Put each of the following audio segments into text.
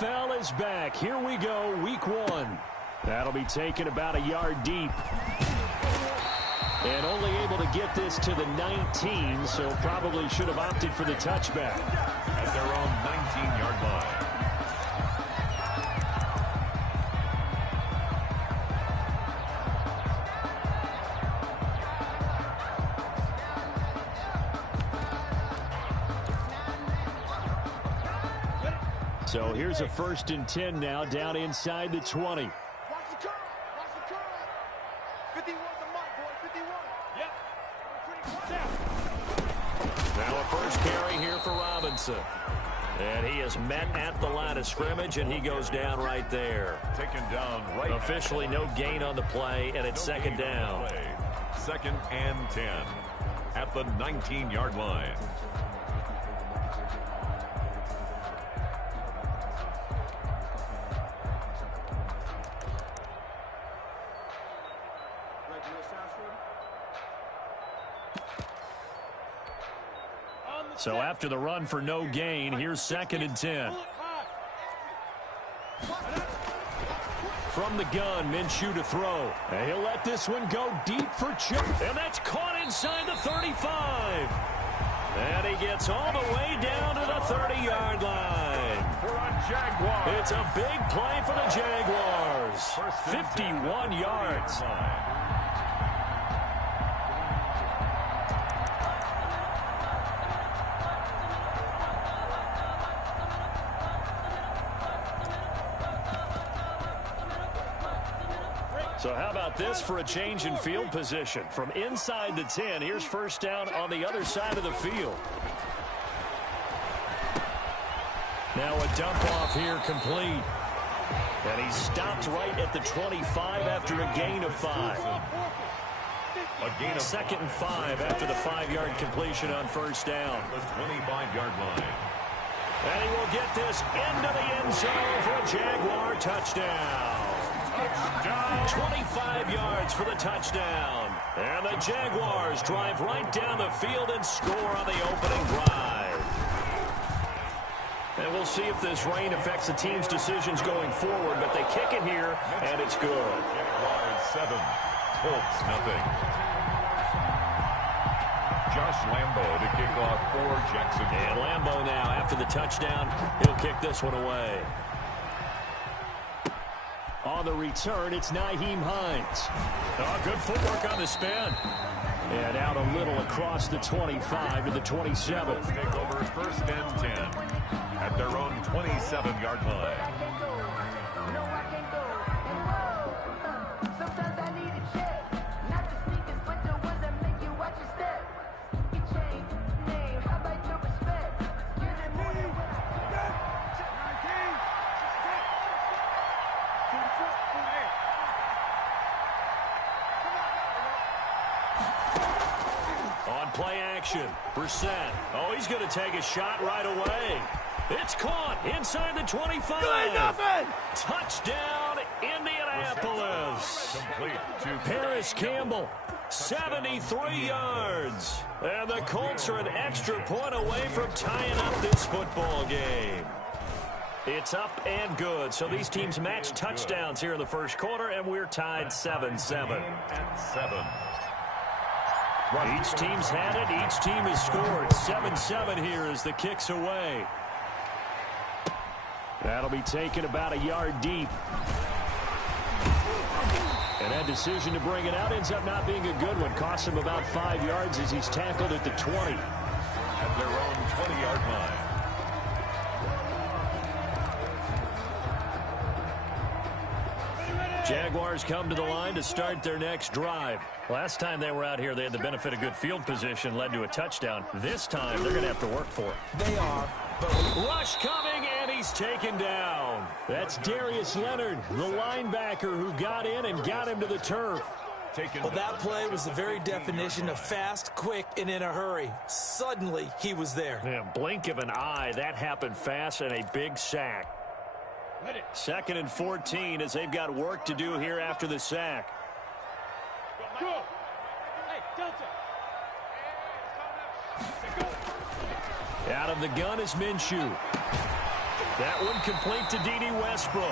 NFL is back. Here we go, week 1. That'll be taken about a yard deep. And only able to get this to the 19, so probably should have opted for the touchback. At their own 19-yard line. So here's a 1st and 10 now, down inside the 20. Watch the curl. Watch the curl. 51's the mark, boy. 51. Yep. Now a first carry here for Robinson. And he is met at the line of scrimmage, and he goes down right there. Taken down right. Officially no gain on the play, and it's second down. 2nd and 10 at the 19-yard line. So after the run for no gain, here's 2nd and 10. From the gun, Minshew to throw. And he'll let this one go deep for Chip. And that's caught inside the 35. And he gets all the way down to the 30-yard line. It's a big play for the Jaguars. 51 yards. So how about this for a change in field position? From inside the 10, here's 1st down on the other side of the field. Now a dump off here complete. And he stopped right at the 25 after a gain of 5. 2nd and 5 after the 5-yard completion on 1st down. The 25-yard line. And he will get this into the end zone for a Jaguar touchdown. 25 yards for the touchdown. And the Jaguars drive right down the field and score on the opening drive. And we'll see if this rain affects the team's decisions going forward, but they kick it here, and it's good. Jaguars 7, Colts nothing. Josh Lambo to kick off for Jacksonville. And Lambo now, after the touchdown, he'll kick this one away. On the return, it's Nyheim Hines. Oh, good footwork on the spin. And out a little across the 25 to the 27. Let's take over 1st and 10 at their own 27-yard line. Play action. Brissett. Oh, he's going to take a shot right away. It's caught inside the 25. Good nothing. Touchdown, Indianapolis. Complete to Paris Campbell, 73 yards. And the Colts are an extra point away from tying up this football game. It's up and good. So these teams match touchdowns here in the 1st quarter, and we're tied 7-7. 7. Each team's had it. Each team has scored. 7-7 here as the kick's away. That'll be taken about a yard deep. And that decision to bring it out ends up not being a good one. Costs him about 5 yards as he's tackled at the 20. At their own 20-yard line. Jaguars come to the line to start their next drive. Last time they were out here, they had the benefit of good field position, led to a touchdown. This time, they're going to have to work for it. They are. Rush coming, and he's taken down. That's Darius Leonard, the linebacker who got in and got him to the turf. Well, that play was the very definition of fast, quick, and in a hurry. Suddenly, he was there. Yeah, blink of an eye, that happened fast, and a big sack. 2nd and 14 as they've got work to do here after the sack. Out of the gun is Minshew. That one complete to D.D. Westbrook.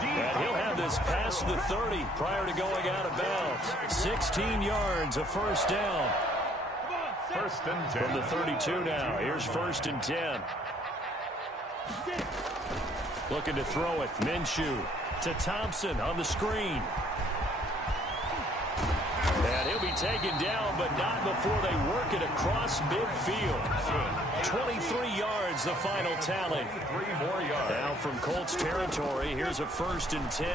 And he'll have this past the 30 prior to going out of bounds. 16 yards, a first down. First and 10. From the 32 now. Here's first and 10. Looking to throw it. Minshew to Thompson on the screen. And he'll be taken down, but not before they work it across midfield. 23 yards, the final tally. 3 more yards. Now from Colts territory, here's a first and 10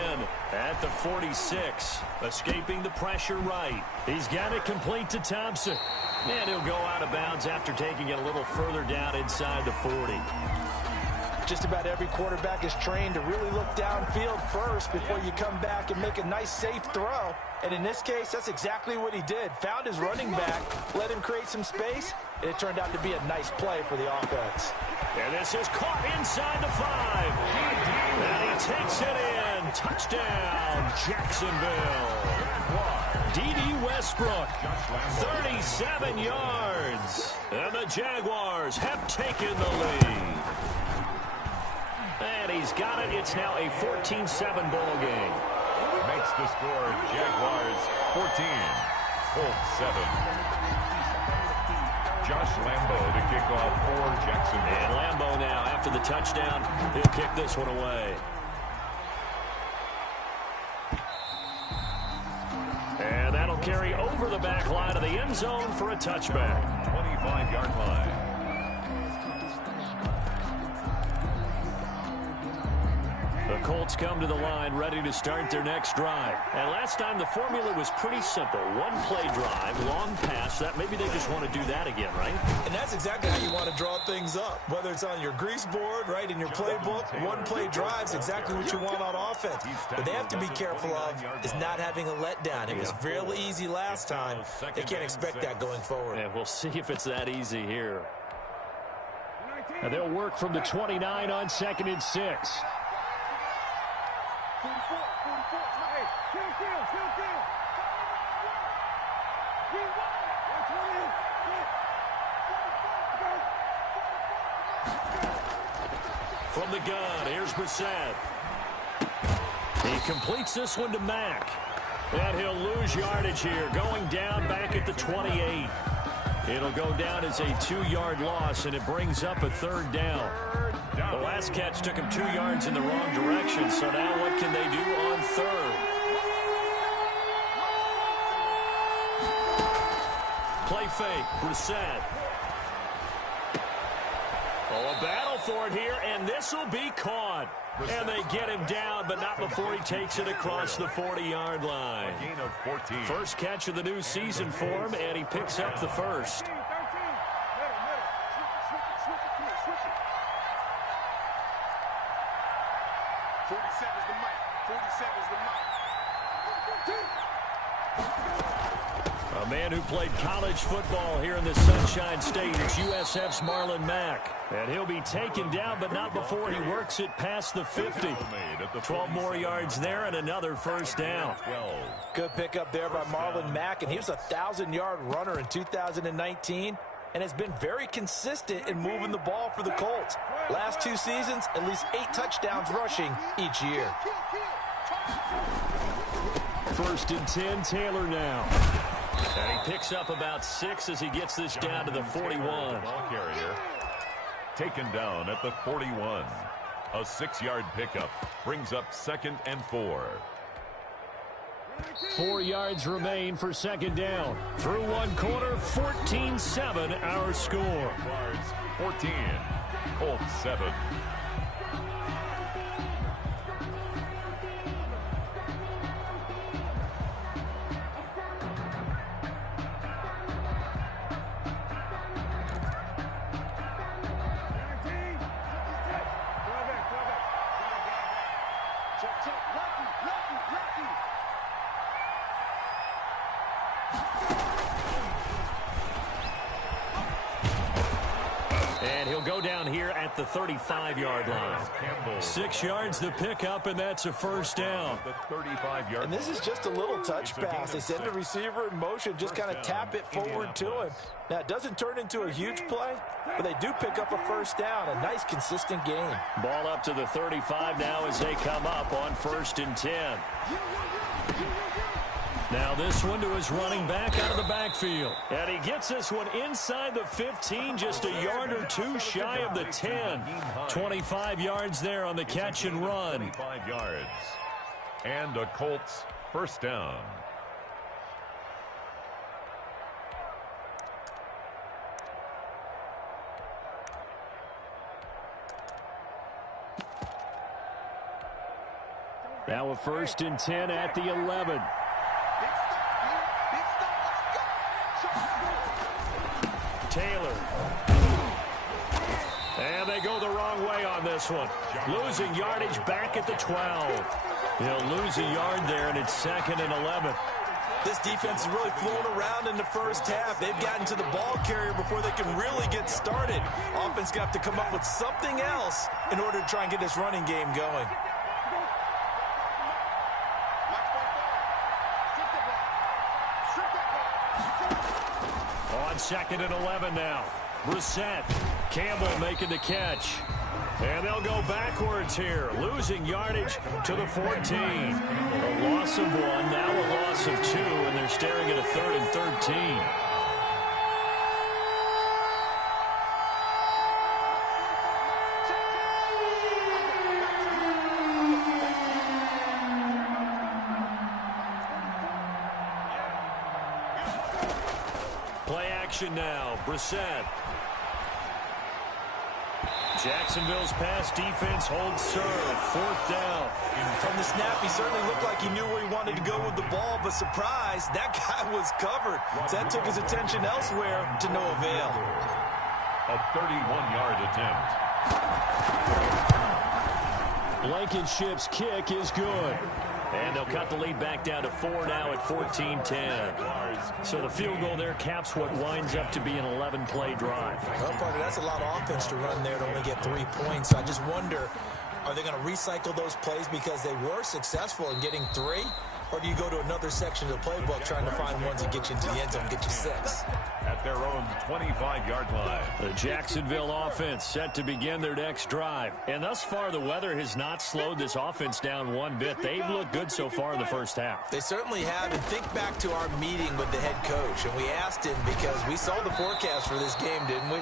at the 46. Escaping the pressure right. He's got it complete to Thompson. And he'll go out of bounds after taking it a little further down inside the 40. Just about every quarterback is trained to really look downfield first before you come back and make a nice, safe throw. And in this case, that's exactly what he did. Found his running back, let him create some space, and it turned out to be a nice play for the offense. And this is caught inside the 5. And he takes it in. Touchdown, Jacksonville. D.D. Westbrook, 37 yards. And the Jaguars have taken the lead. And he's got it. It's now a 14-7 ball game. Makes the score Jaguars 14, Colts 7. Josh Lambo to kick off for Jacksonville. And Lambo now, after the touchdown, he'll kick this one away. And that'll carry over the back line of the end zone for a touchback. 25-yard line. The Colts come to the line ready to start their next drive. And last time the formula was pretty simple. One play drive, long pass. That maybe they just want to do that again, right? And that's exactly how you want to draw things up. Whether it's on your grease board, right, in your playbook, one play drive's exactly what you want on offense. But they have to be careful of is not having a letdown. It was real easy last time. They can't expect that going forward. And we'll see if it's that easy here. And they'll work from the 29 on 2nd and 6. 44, 44. Hey, kill. From the gun, here's Brissett. He completes this one to Mack. And he'll lose yardage here, going down back at the 28. It'll go down as a 2-yard loss, and it brings up a 3rd down. The last catch took him 2 yards in the wrong direction, so now what can they do on 3rd? Play fake, Brissett. Oh, a battle for it here, and this will be caught. And they get him down, but not before he takes it across the 40-yard line. A gain of 14. First catch of the new season for him, and he picks up the first. 47's the mic. 47's the mic. A man who played college football here in the Sunshine State. It's USF's Marlon Mack. And he'll be taken down, but not before he works it past the 50. 12 more yards there and another first down. Good pickup there by Marlon Mack, and he was a 1,000-yard runner in 2019 and has been very consistent in moving the ball for the Colts. Last 2 seasons, at least 8 touchdowns rushing each year. First and 10, Taylor now. And he picks up about 6 as he gets this down to the 41. Ball carrier taken down at the 41. A 6-yard pickup brings up 2nd and 4. 4 yards remain for 2nd down. Through 1 quarter, 14-7 our score. Jaguars 14, Colts 7. at the 35-yard line. 6 yards the pickup, and that's a first down. And this is just a little touch pass. They send the receiver in motion, just kind of tap it forward to him. Now, it doesn't turn into a huge play, but they do pick up a first down. A nice, consistent game. Ball up to the 35 now as they come up on 1st and 10. Now this one to his running back out of the backfield. And he gets this one inside the 15, just a yard or two shy of the 10. 25 yards there on the catch and run. 25 yards. And a Colts first down. Now a 1st and 10 at the 11. Taylor. And they go the wrong way on this one. Losing yardage back at the 12. He'll lose a yard there, and it's 2nd and 11. This defense is really flown around in the first half. They've gotten to the ball carrier before they can really get started. Offense got to come up with something else in order to try and get this running game going. On 2nd and 11 now. Brissett. Campbell making the catch. And they'll go backwards here. Losing yardage to the 14. A loss of 1, now a loss of 2, and they're staring at a 3rd and 13. Play action now. Brissett. Jacksonville's pass defense holds serve. 4th down. From the snap, he certainly looked like he knew where he wanted to go with the ball, but surprise, that guy was covered. So that took his attention elsewhere to no avail. A 31-yard attempt. Blankenship's kick is good. And they'll cut the lead back down to 4 now at 14-10. So the field goal there caps what winds up to be an 11-play drive. Well, partner, that's a lot of offense to run there to only get 3 points. So I just wonder, are they going to recycle those plays because they were successful in getting 3? Or do you go to another section of the playbook trying to find ones that get you into the end zone and get you 6? At their own 25-yard line. The Jacksonville offense set to begin their next drive. And thus far, the weather has not slowed this offense down one bit. They've looked good so far in the first half. They certainly have. And think back to our meeting with the head coach. And we asked him because we saw the forecast for this game, didn't we?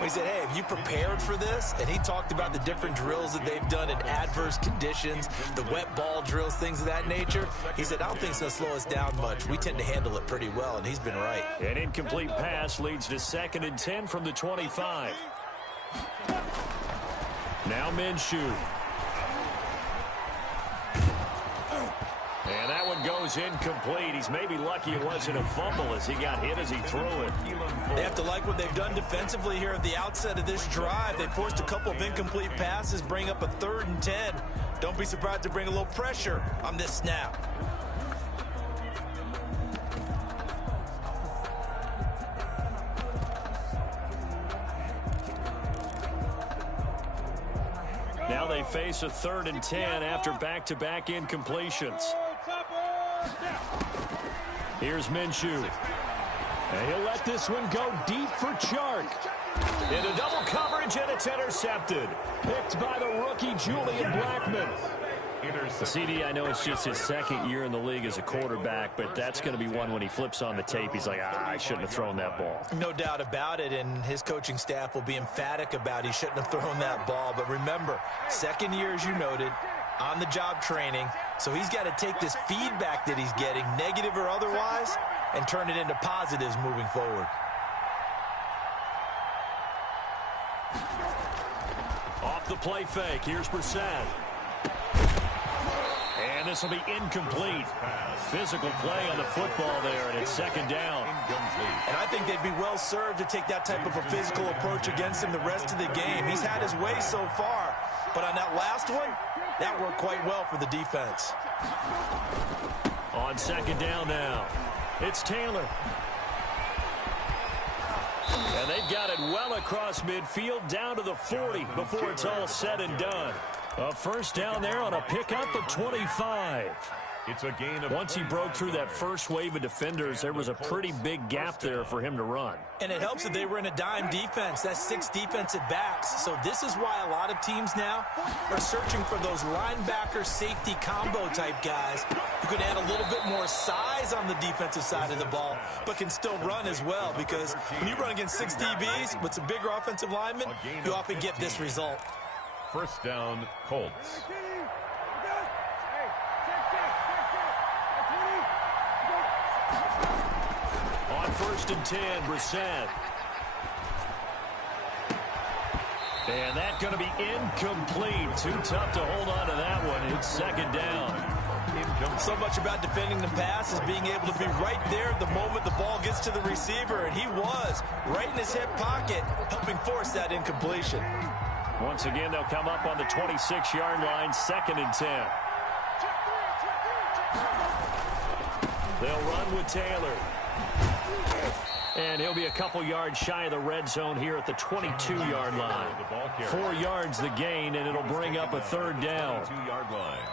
We said, hey, have you prepared for this? And he talked about the different drills that they've done in adverse conditions, the wet ball drills, things of that nature. He said, I don't think it's going to slow us down much. We tend to handle it pretty well, and he's been right. An incomplete pass leads to 2nd and 10 from the 25. Now Minshew. And that one goes incomplete. He's maybe lucky it wasn't a fumble as he got hit as he threw it. They have to like what they've done defensively here at the outset of this drive. They forced a couple of incomplete passes, bring up a 3rd and 10. Don't be surprised to bring a little pressure on this snap. Now they face a 3rd and 10 after back-to-back incompletions. Here's Minshew. And he'll let this one go deep for Chark. Into double coverage, and it's intercepted. Picked by the rookie, Julian Blackmon. CD, I know it's just his 2nd year in the league as a quarterback, but that's going to be one when he flips on the tape. He's like, I shouldn't have thrown that ball. No doubt about it, and his coaching staff will be emphatic about he shouldn't have thrown that ball. But remember, 2nd year, as you noted, on-the-job training. So he's got to take this feedback that he's getting, negative or otherwise, and turn it into positives moving forward. Off the play fake, here's Brissett. And this will be incomplete. Physical play on the football there, and it's 2nd down. And I think they'd be well served to take that type of a physical approach against him the rest of the game. He's had his way so far, but on that last one, that worked quite well for the defense. On 2nd down now, it's Taylor. And they've got it well across midfield down to the 40 before it's all said and done. A first down there on a pickup of 25. It's a gain of Once he broke through that first wave of defenders, there was a pretty big gap there for him to run. And it helps that they were in a dime defense. That's 6 defensive backs. So this is why a lot of teams now are searching for those linebacker safety combo type guys who can add a little bit more size on the defensive side of the ball, but can still run as well. Because when you run against 6 DBs with some bigger offensive linemen, you often get this result. First down, Colts. On 1st and 10, Brissett. And that's going to be incomplete. Too tough to hold on to that one. It's 2nd down. So much about defending the pass is being able to be right there the moment the ball gets to the receiver, and he was right in his hip pocket, helping force that incompletion. Once again, they'll come up on the 26-yard line, 2nd and 10. They'll run with Taylor. And he'll be a couple yards shy of the red zone here at the 22-yard line. 4 yards the gain, and it'll bring up a 3rd down.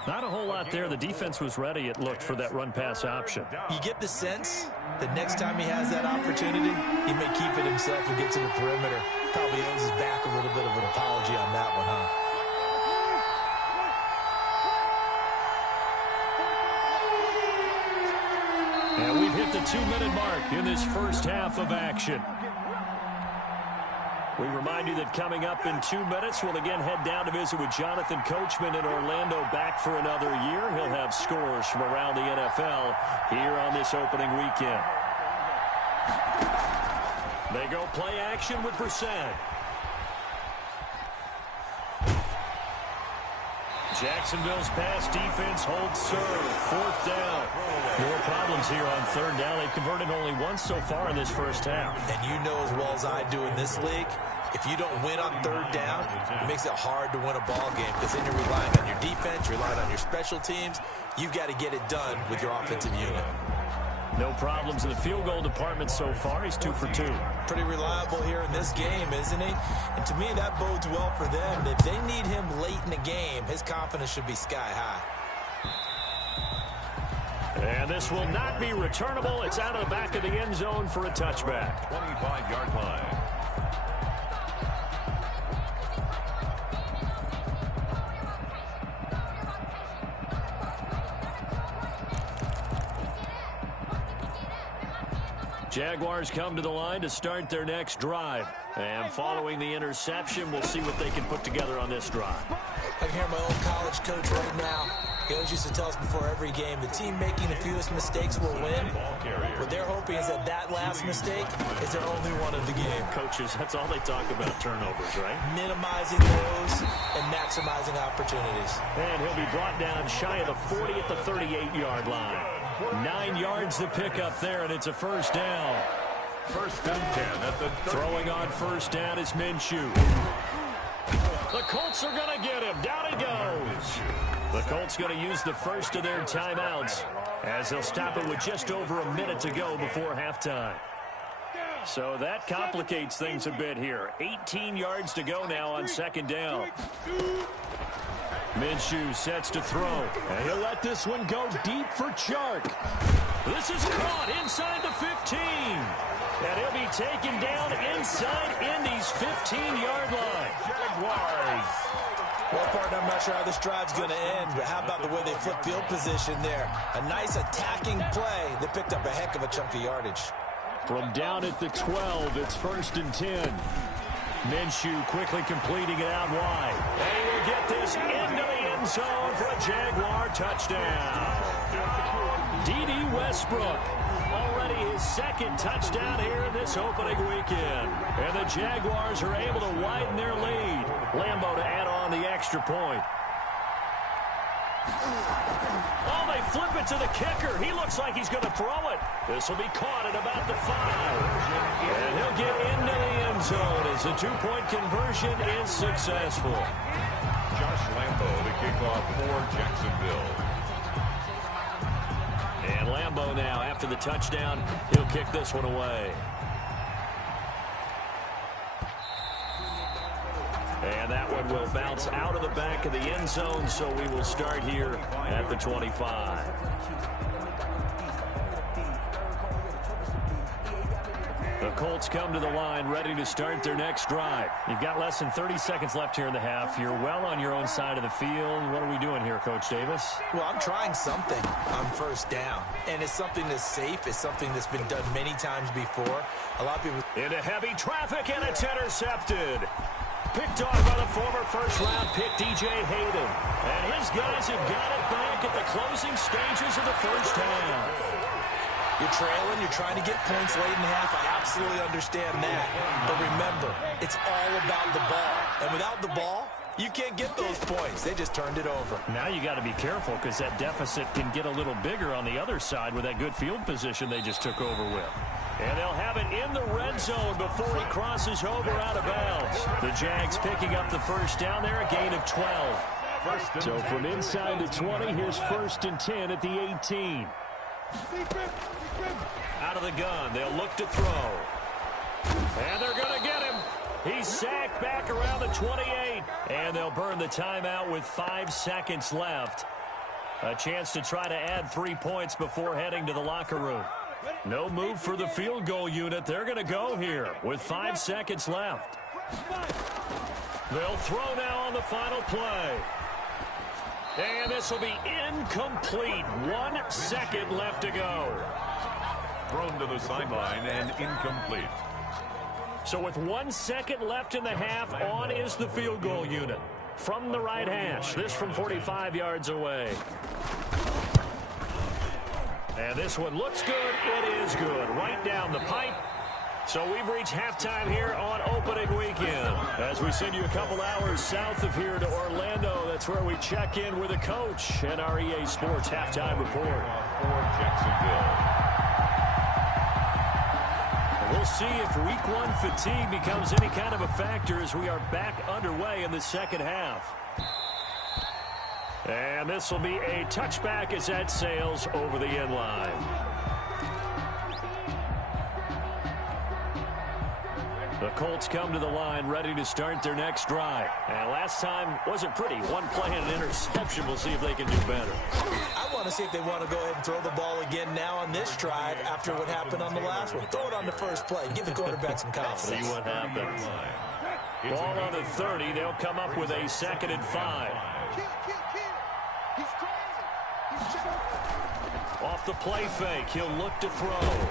Not a whole lot there. The defense was ready, it looked, for that run-pass option. You get the sense that next time he has that opportunity, he may keep it himself and get to the perimeter. Probably owes his back a little bit of an apology on that one, huh? And we've hit the 2-minute mark in this first half of action. We remind you that coming up in 2 minutes, we'll again head down to visit with Jonathan Coachman in Orlando, back for another year. He'll have scores from around the NFL here on this opening weekend. They go play action with Brissett. Jacksonville's pass defense holds serve. 4th down. More problems here on 3rd down. They've converted only once so far in this first half. And you know as well as I do in this league, if you don't win on 3rd down, it makes it hard to win a ball game because then you're relying on your defense, you're relying on your special teams. You've got to get it done with your offensive unit. No problems in the field goal department so far. He's 2 for 2. Pretty reliable here in this game, isn't he? And to me, that bodes well for them. If they need him late in the game, his confidence should be sky high. And this will not be returnable. It's out of the back of the end zone for a touchback. 25-yard line. Jaguars come to the line to start their next drive. And following the interception, we'll see what they can put together on this drive. I can hear my old college coach right now. He always used to tell us before every game, the team making the fewest mistakes will win. What they're hoping is that that last mistake is their only one of the game. Coaches, that's all they talk about, turnovers, right? Minimizing those and maximizing opportunities. And he'll be brought down shy of the 40 at the 38-yard line. 9 yards to pick up there, and it's a first down. 1st and 10 at the 30. Throwing on first down is Minshew. The Colts are going to get him. Down he goes. The Colts going to use the first of their timeouts as they'll stop it with just over a minute to go before halftime. So that complicates things a bit here. 18 yards to go now on 2nd down. Minshew sets to throw, and he'll let this one go deep for Chark. This is caught inside the 15, and he'll be taken down inside Indy's 15-yard line. Jaguars. Well, partner, I'm not sure how this drive's going to end, but how about the way they flip field position there? A nice attacking play. They picked up a heck of a chunk of yardage. From down at the 12, it's 1st and 10. Minshew quickly completing it out wide. They will get this into the end zone for a Jaguar touchdown. D.D. Westbrook, already his 2nd touchdown here in this opening weekend. And the Jaguars are able to widen their lead. Lambeau to add on the extra point. Oh, they flip it to the kicker. He looks like he's going to throw it. This will be caught at about the 5. And he'll get into the end zone as the 2-point conversion is successful. Josh Lambeau to kick off for Jacksonville. And Lambeau now, after the touchdown, he'll kick this one away. And that one will bounce out of the back of the end zone, so we will start here at the 25. The Colts come to the line ready to start their next drive. You've got less than 30 seconds left here in the half. You're well on your own side of the field. What are we doing here, Coach Davis? Well, I'm trying something on first down, and it's something that's safe. It's something that's been done many times before. A lot of people... Into heavy traffic, and it's intercepted. Picked off by the former first-round pick, DJ Hayden. And his guys have got it back at the closing stages of the first half. You're trailing, you're trying to get points late in the half. I absolutely understand that. But remember, it's all about the ball. And without the ball, you can't get those points. They just turned it over. Now you got to be careful because that deficit can get a little bigger on the other side with that good field position they just took over with. And they'll have it in the red zone before he crosses over out of bounds. The Jags picking up the first down there, a gain of 12. So from inside the 20, here's 1st and 10 at the 18. Out of the gun, they'll look to throw. And they're going to get him. He's sacked back around the 28. And they'll burn the timeout with 5 seconds left. A chance to try to add 3 points before heading to the locker room. No move for the field goal unit. They're going to go here with 5 seconds left. They'll throw now on the final play. And this will be incomplete. 1 second left to go. Thrown to the sideline and incomplete. So with 1 second left in the half, on is the field goal unit. From the right hash, this from 45 yards away. And this one looks good. It is good. Right down the pipe. So we've reached halftime here on opening weekend. As we send you a couple hours south of here to Orlando, that's where we check in with a coach and our EA Sports halftime report. For Jacksonville. We'll see if week 1 fatigue becomes any kind of a factor as we are back underway in the second half. And this will be a touchback as that sails over the end line. The Colts come to the line ready to start their next drive. And last time wasn't pretty. 1 play and an interception. We'll see if they can do better. I want to see if they want to go ahead and throw the ball again now on this drive after what happened on the last one. Throw it on the first play. Give the quarterback some confidence. See what happens. Ball on the 30. They'll come up with a 2nd and 5. He's crazy. Off the play fake. He'll look to throw.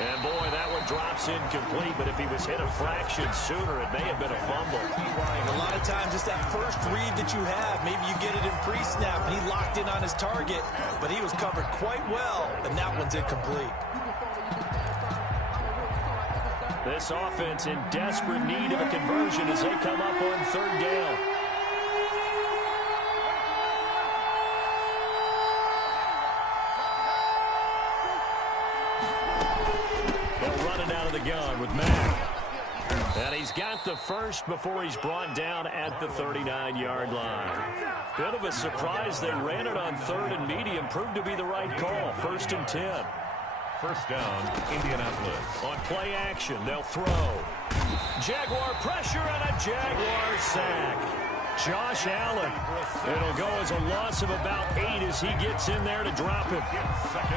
And, boy, that one drops incomplete, but if he was hit a fraction sooner, it may have been a fumble. A lot of times it's that first read that you have. Maybe you get it in pre-snap, and he locked in on his target, but he was covered quite well, and that one's incomplete. This offense in desperate need of a conversion as they come up on 3rd down. Gun with Mack. And he's got the first before he's brought down at the 39-yard line. Bit of a surprise. They ran it on 3rd and medium. Proved to be the right call. 1st and 10. First down, Indianapolis. On play action, they'll throw. Jaguar pressure and a Jaguar sack. Josh Allen. It'll go as a loss of about 8 as he gets in there to drop it.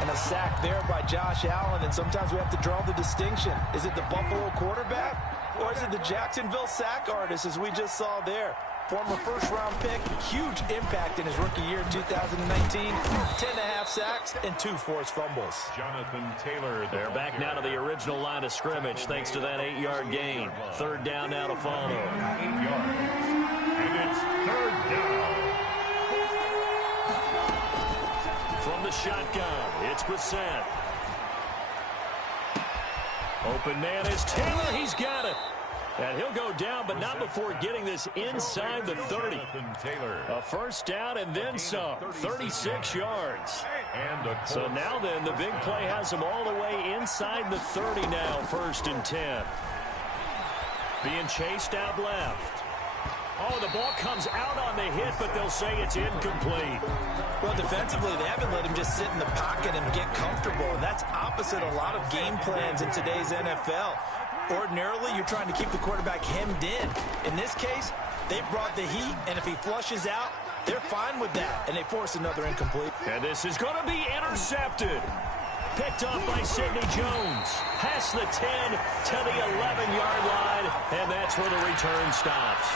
And a sack there by Josh Allen, and sometimes we have to draw the distinction. Is it the Buffalo quarterback, or is it the Jacksonville sack artist, as we just saw there? Former first-round pick, huge impact in his rookie year in 2019. 10.5 sacks and 2 forced fumbles. Jonathan Taylor. They're back now to the original line of scrimmage thanks to that 8-yard gain. 3rd down now to follow. 8 yards. And it's 3rd down. From the shotgun, it's Brissett. Open man is Taylor. He's got it. And he'll go down, but not before getting this inside the 30. A first down and then some. 36 yards. So now then, the big play has them all the way inside the 30 now. 1st and 10. Being chased out left. Oh, the ball comes out on the hit, but they'll say it's incomplete. Well, defensively, they haven't let him just sit in the pocket and get comfortable. And that's opposite a lot of game plans in today's NFL. Ordinarily, you're trying to keep the quarterback hemmed in. In this case, they brought the heat, and if he flushes out, they're fine with that, and they force another incomplete. And this is going to be intercepted. Picked up by Sidney Jones. Past the 10 to the 11-yard line, and that's where the return stops.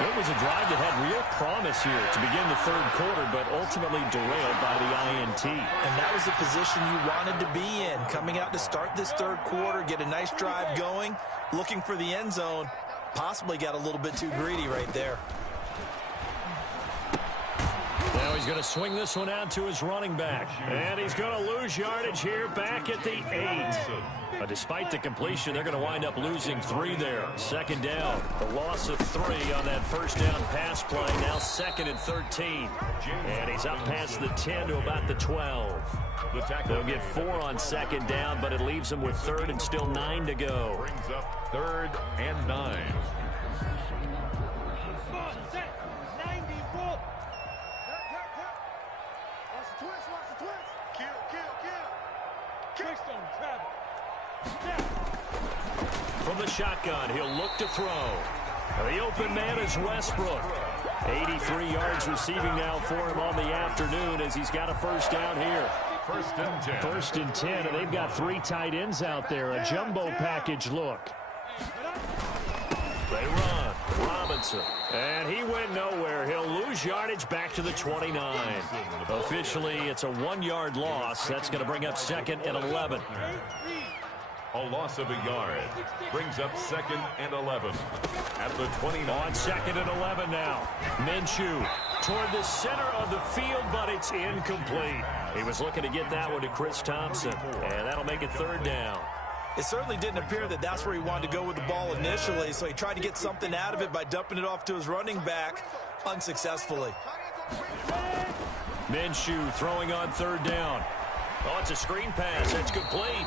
So it was a drive that had real promise here to begin the third quarter, but ultimately derailed by the INT. And that was the position you wanted to be in, coming out to start this third quarter, get a nice drive going, looking for the end zone. Possibly got a little bit too greedy right there. Now he's going to swing this one out to his running back. And he's going to lose yardage here back at the 8. But despite the completion, they're going to wind up losing 3 there. Second down. A loss of 3 on that first down pass play. Now 2nd and 13. And he's up past the 10 to about the 12. They'll get 4 on second down, but it leaves them with 3rd and still 9 to go. Brings up 3rd and 9. From the shotgun, he'll look to throw. The open man is Westbrook. 83 yards receiving now for him on the afternoon as he's got a first down here. 1st and 10. 1st and 10, and they've got 3 tight ends out there. A jumbo package look. They run. Robinson. And he went nowhere. He'll lose yardage back to the 29. Officially, it's a 1-yard loss. That's going to bring up 2nd and 11. A loss of a yard. Brings up 2nd and 11. At the 29. On 2nd and 11 now. Minshew toward the center of the field, but it's incomplete. He was looking to get that one to Chris Thompson. And that'll make it 3rd down. It certainly didn't appear that that's where he wanted to go with the ball initially, so he tried to get something out of it by dumping it off to his running back unsuccessfully. Minshew throwing on 3rd down. Oh, it's a screen pass. That's complete.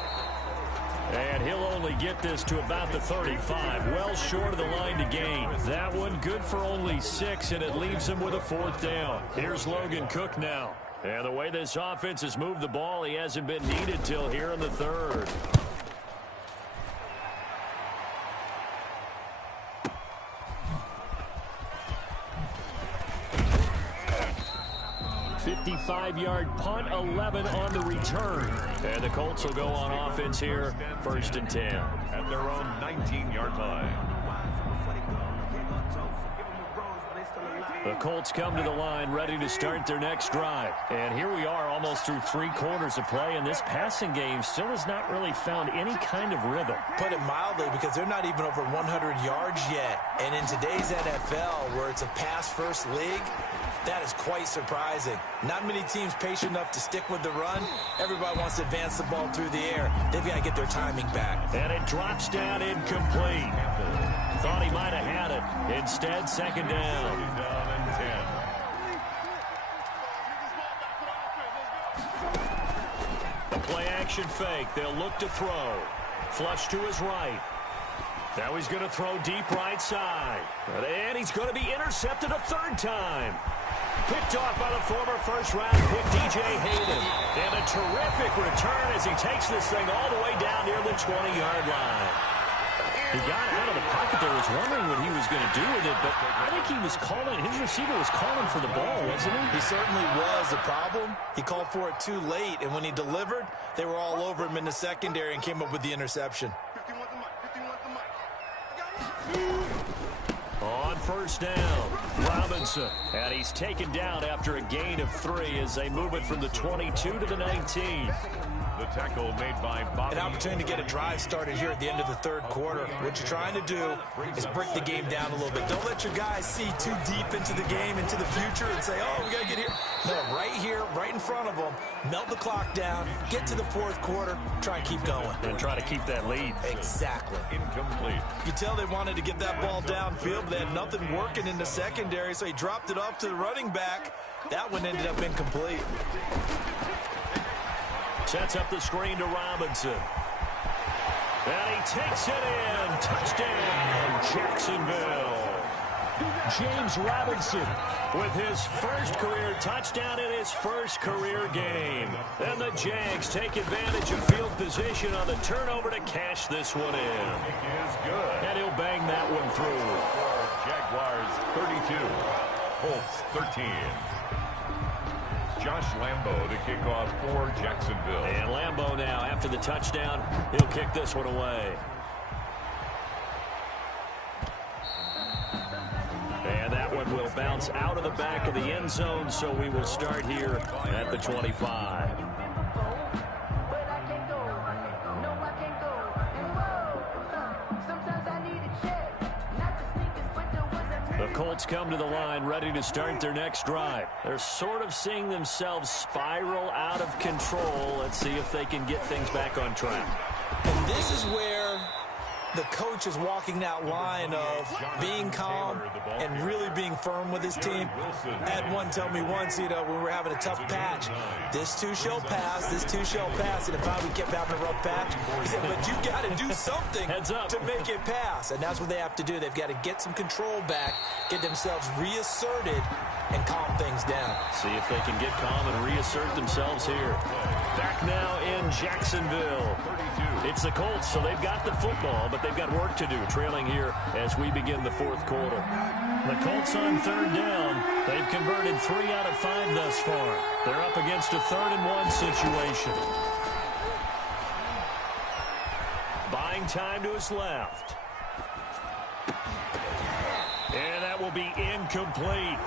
And he'll only get this to about the 35, well short of the line to gain. That one good for only 6, and it leaves him with a 4th down. Here's Logan Cook now. And the way this offense has moved the ball, he hasn't been needed till here in the 3rd. 55-yard punt, 11 on the return. And the Colts will go on offense here, 1st and 10. At their own 19-yard line. The Colts come to the line ready to start their next drive. And here we are almost through 3 quarters of play, and this passing game still has not really found any kind of rhythm. Put it mildly, because they're not even over 100 yards yet. And in today's NFL, where it's a pass-first league, that is quite surprising. Not many teams patient enough to stick with the run. Everybody wants to advance the ball through the air. They've got to get their timing back. And it drops down incomplete. Thought he might have had it. Instead, 2nd down. 2nd down and 10. A play-action fake. They'll look to throw. Flush to his right. Now he's going to throw deep right side. And he's going to be intercepted a 3rd time. Picked off by the former first-round pick, DJ Hayden. And a terrific return as he takes this thing all the way down near the 20-yard line. He got out of the pocket there, was wondering what he was going to do with it, but I think he was calling, his receiver was calling for the ball, wasn't he? He certainly was. The problem, he called for it too late, and when he delivered, they were all over him in the secondary and came up with the interception. On 1st down, Robinson. And he's taken down after a gain of 3 as they move it from the 22 to the 19. The tackle made by Bobby. An opportunity to get a drive started here at the end of the 3rd quarter. What you're trying to do is break the game down a little bit. Don't let your guys see too deep into the game, into the future, and say, oh, we got to get here. No, right here, right in front of them, melt the clock down, get to the 4th quarter, try and keep going. And try to keep that lead. Exactly. Incomplete. You tell they wanted to get that ball downfield, but they had nothing working in the secondary, so he dropped it off to the running back. That one ended up incomplete. Sets up the screen to Robinson. And he takes it in. Touchdown, Jacksonville. James Robinson with his first career touchdown in his first career game. And the Jags take advantage of field position on the turnover to cash this one in. Is good. And he'll bang that one through. Jaguars 32, Colts 13. Josh Lambo to kick off for Jacksonville. And Lambo now, after the touchdown, he'll kick this one away. And that one will bounce out of the back of the end zone, so we will start here at the 25. The Colts come to the line ready to start their next drive. They're sort of seeing themselves spiral out of control. Let's see if they can get things back on track. And this is where the coach is walking that line of being calm and really being firm with his team. I had one tell me once, when we were having a tough patch, this too shall pass, this too shall pass. And if we kept having a rough patch, he said, but you got to do something to make it pass. And that's what they have to do. They've got to get some control back, get themselves reasserted, and calm things down. See if they can get calm and reassert themselves here. Back now in Jacksonville. It's the Colts, so they've got the football, but they've got work to do, trailing here as we begin the fourth quarter. The Colts on third down. They've converted 3 out of 5 thus far. They're up against a 3rd and 1 situation. Buying time to his left. And that will be incomplete.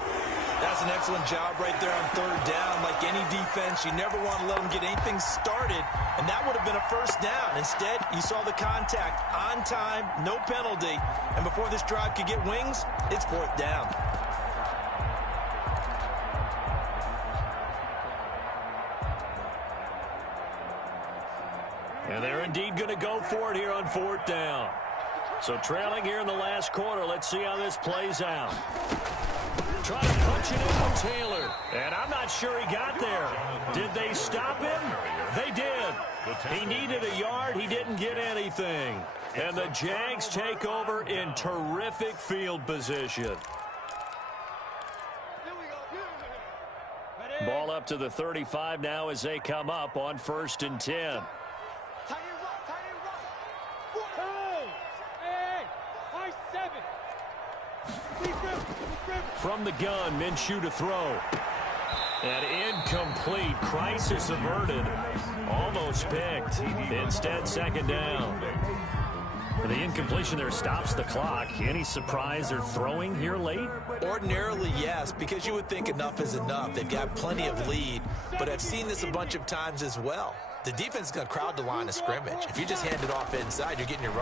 That's an excellent job right there on third down. Like any defense, you never want to let them get anything started, and that would have been a first down. Instead, you saw the contact on time, no penalty, and before this drive could get wings, it's 4th down. And they're indeed going to go for it here on 4th down. So trailing here in the last quarter, let's see how this plays out. Trying to punch it in with Taylor. And I'm not sure he got there. Did they stop him? They did. He needed a yard. He didn't get anything. And the Jags take over in terrific field position. Ball up to the 35 now as they come up on 1st and 10. From the gun, Minshew to throw. And incomplete. Crisis averted. Almost picked. Instead, 2nd down. The incompletion there stops the clock. Any surprise they're throwing here late? Ordinarily, yes, because you would think enough is enough. They've got plenty of lead, but I've seen this a bunch of times as well. The defense is going to crowd the line of scrimmage. If you just hand it off inside, you're getting your